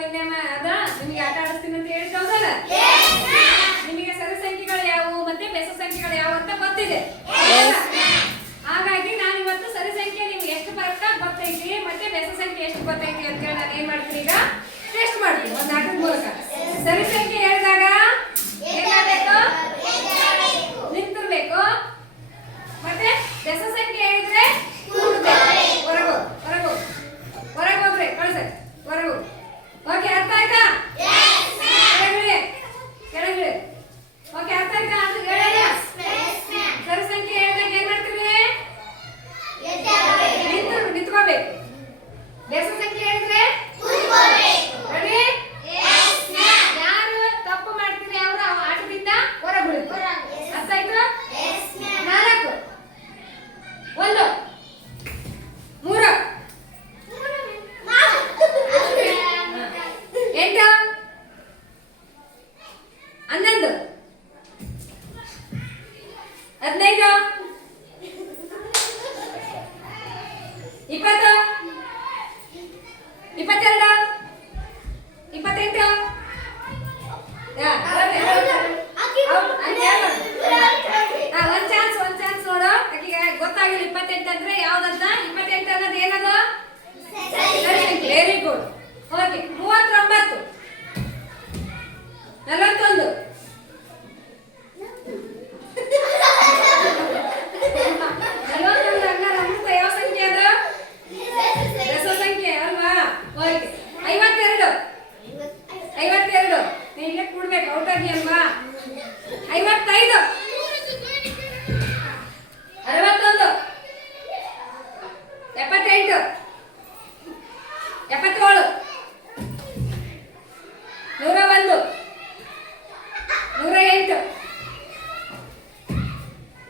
ನಿನ್ನೆ ಅದ ನಿಮಗೆ ಆಟ ಆಡಿಸ್ತೀನಿ ಅಂತ ಹೇಳಿದ್ದಲ್ಲ. ನಿಮಗೆ ಸರಿ ಸಂಖ್ಯೆಗಳು ಯಾವುವು ಮತ್ತೆ ಬೆಸ ಸಂಖ್ಯೆಗಳು ಯಾವುವು ಅಂತ ಗೊತ್ತಿದೆ. ಹಾಗಾಗಿ ನಾನು ಇವತ್ತು ಸರಿ ಸಂಖ್ಯೆ ನಿಮ್ಗೆ ಎಷ್ಟು ಬರುತ್ತಾ ಗೊತ್ತೈತಿ ಮತ್ತೆ ಬೆಸ ಸಂಖ್ಯೆ ಎಷ್ಟು ಗೊತ್ತೈತಿ ಅಂತ ಹೇಳಿ ನಾನು ಏನ್ ಮಾಡ್ತೀನಿ ಈಗ ಟೆಸ್ಟ್ ಮಾಡ್ತೀನಿ ಒಂದು ಆಟದ ಮೂಲಕ. ಸರಿ ಸಂಖ್ಯೆ ಹೇಳಿದಾಗ ಏನಾಗಬೇಕು? ನಿಂತಿರ್ಬೇಕು. ಮತ್ತೆ ಬೆಸ ಸಂಖ್ಯೆ ಹೇಳಿದ್ರೆ ಹೊರಗು ಹೊರಗು ಹೊರಗೋಗ್ರಿ ಕಳ್ಸ ಹೊರಗು. ಓಕೆ ಅರ್ಥ ಆಯ್ತಾ? ಕೆಳಗಿಳಿ ಕೆಳಗಿಳಿ. ಓಕೆ ಅರ್ಥ ಆಯ್ತಾ? ಅದು ಹೇಳಿ. ಸರಿ ಸಂಖ್ಯೆ ಹೇಳಿದಾಗ ಏನ್ ಮಾಡ್ತೀವಿ? ನಿಂತ್ಕೋಬೇಕು. ಬೆಸ ಸಂಖ್ಯೆ ಹೇಳಿದ್ರೆ ರೆಡಿ? ಯಾರು ತಪ್ಪು ಮಾಡ್ತೀರಿ ಅವರು ಆಟದಿಂದ ಹೊರಗುಳಿತು. ಅರ್ಥ ಆಯ್ತು? 4 1 3 8 11 15 20 22 28 ಒಂದ್ ಚಾನ್ಸ್ ನೋಡು. ಗೊತ್ತಾಗಿಲ್ಲ 28 ಅಂದ್ರೆ ಯಾವ್ದಂತ. 28 ಅನ್ನೋದು ಏನದು? Very good. ಓಕೆ 39 41 ಯಾವ ಸಂಖ್ಯೆ ಅದು? ಬೆಸ ಸಂಖ್ಯೆ ಅಲ್ವಾ? ಓಕೆ 52 ನೀ ಇಲ್ಲೇ ಕೂಡ್ಬೇಕು ಔಟ್ ಆಗಿ ಅಲ್ವಾ? 55 61 78 77 101 108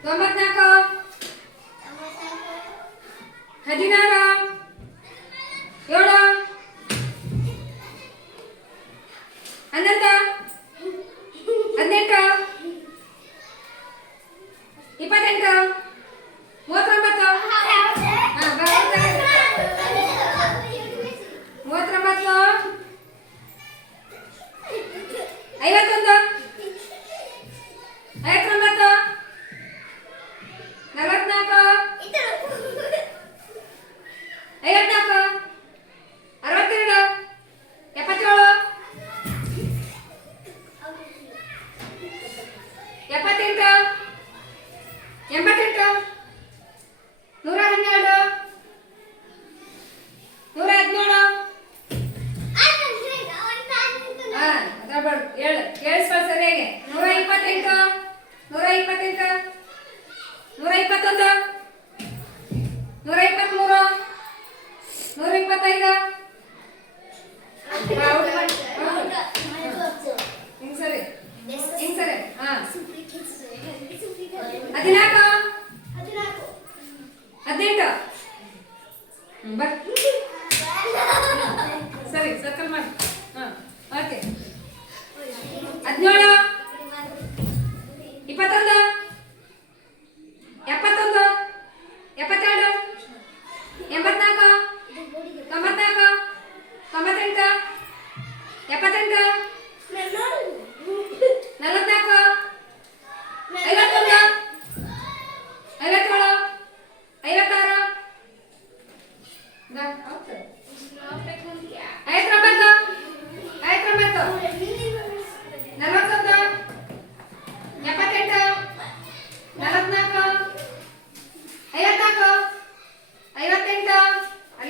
94 16 7 11 18 28 39 ಕೇಳಿಸ್ಕೊಳ್ಳಿ ಸರಿಯಾಗಿ. 128 121 123 125 ಹಿಂಗ್ ಸರಿ ಹಾ 14 18 ಬಟ್ ಸರಿ ಸರ್ಕಲ್ ಮಾಡಿ. ಹಾ ಓಕೆ 17 21 71 72 84 94 98 78 44 51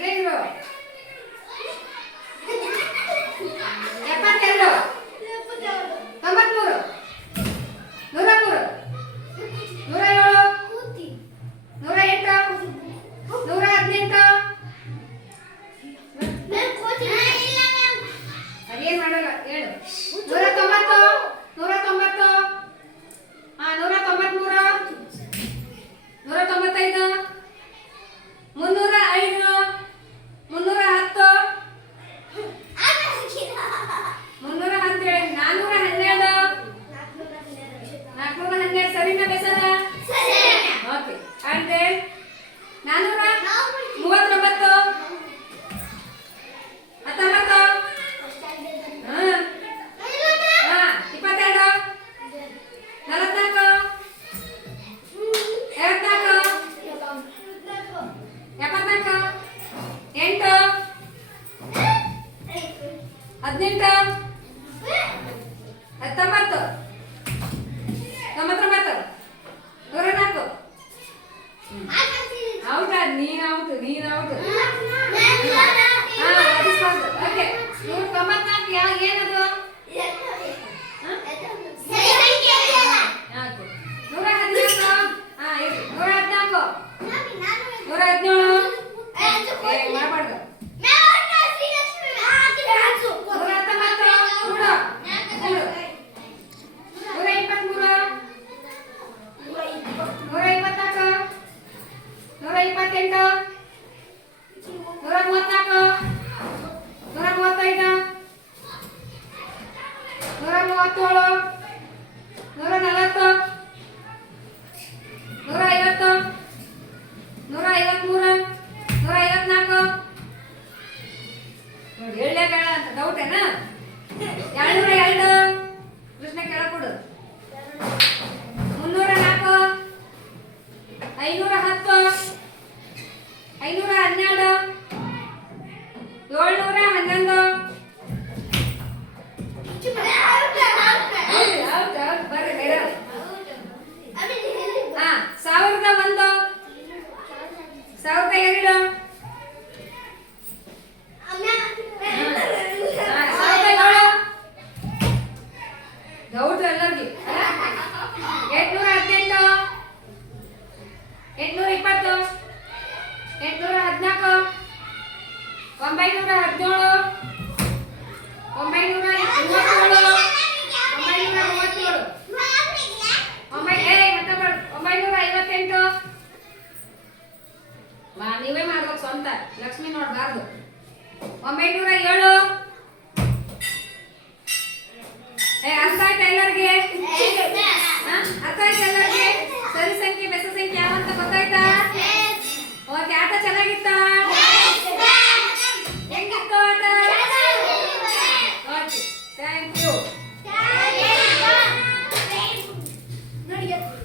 57 56 439 19 18 19 99 104 ಔಟ್ ನೀನ್ ಔಟ್ ಓಕೆ 194 ಏನದು 114 ಮಾಡಬಾರ್ದು 154 ನೋಡಿ ಹೇಳಲೇ ಬೇಡ ಅಂತ ಡೌಟ್ ಏನಾ 202 ಕೃಷ್ಣ ಕೆಳಕೊಡು 304 510 512 711 ಬರ್ರಿ ಮೇಡಮ್ 1001 1002 ಡೌಟ್ ಎಲ್ಲರಿಗೆ 818 820 814 917 958 ನೀವೇ ಮಾಡ್ಬೇಕು ಸ್ವಂತ ಲಕ್ಷ್ಮಿ ನೋಡ್ಬಾರ್ದು 907 ಅರ್ಥ ಆಯ್ತಾ ಎಲ್ಲರಿಗೆ ಅರ್ಥ ಆಯ್ತಾ ಎಲ್ಲರಿಗೆ ಸರಿ ಸಂಖ್ಯೆ ಬೆಸ